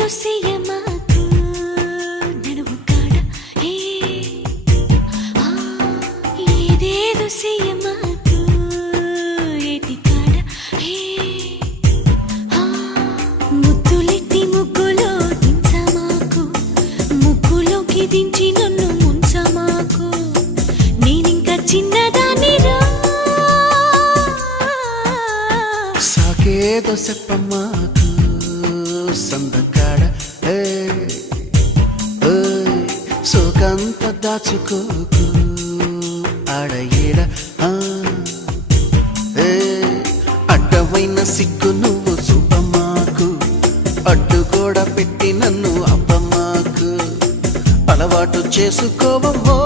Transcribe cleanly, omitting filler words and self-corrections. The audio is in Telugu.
ఏదేదో చెయ్యమాకు నడుము కాడ ఏ ఏదేదో చెయ్యమాకు ఏటి కాడ ఏ ముద్దులెట్టి ముగ్గులో దించమాకు ముగ్గులోకి దించి నన్ను ముంచమాకు నేనింకా చిన్నదానిరా సాకేదో చెప్పమాకు సందకాడ సోకంత దాచుకోకు ఆడ ఏడ అడ్డమైన సిగ్గు నువ్వు చూపమాకు అడ్డు కూడా పెట్టి నన్ను అప్పమాకు అలవాటు చేసుకోవమ్మో